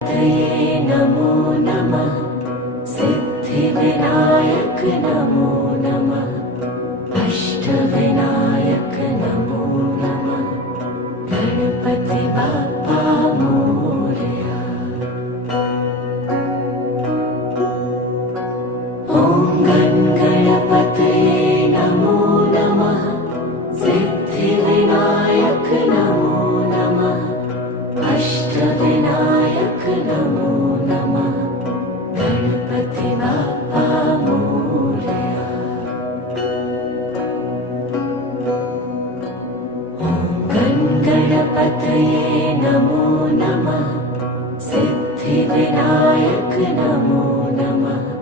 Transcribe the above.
तये नमो नमः। सिद्धिविनायक नमो नमः। अष्टविनायक नमो नमः। गणपति बाप्पा मोरया। ॐ गणपतये नमो नमः। सिद्धिविनायक नमो नमः। अष्टविनायक नमो नमः। गणपति बाप्पा मोरया। ॐ गणपतये नमो नमः। सिद्धिविनायक नमो नमः।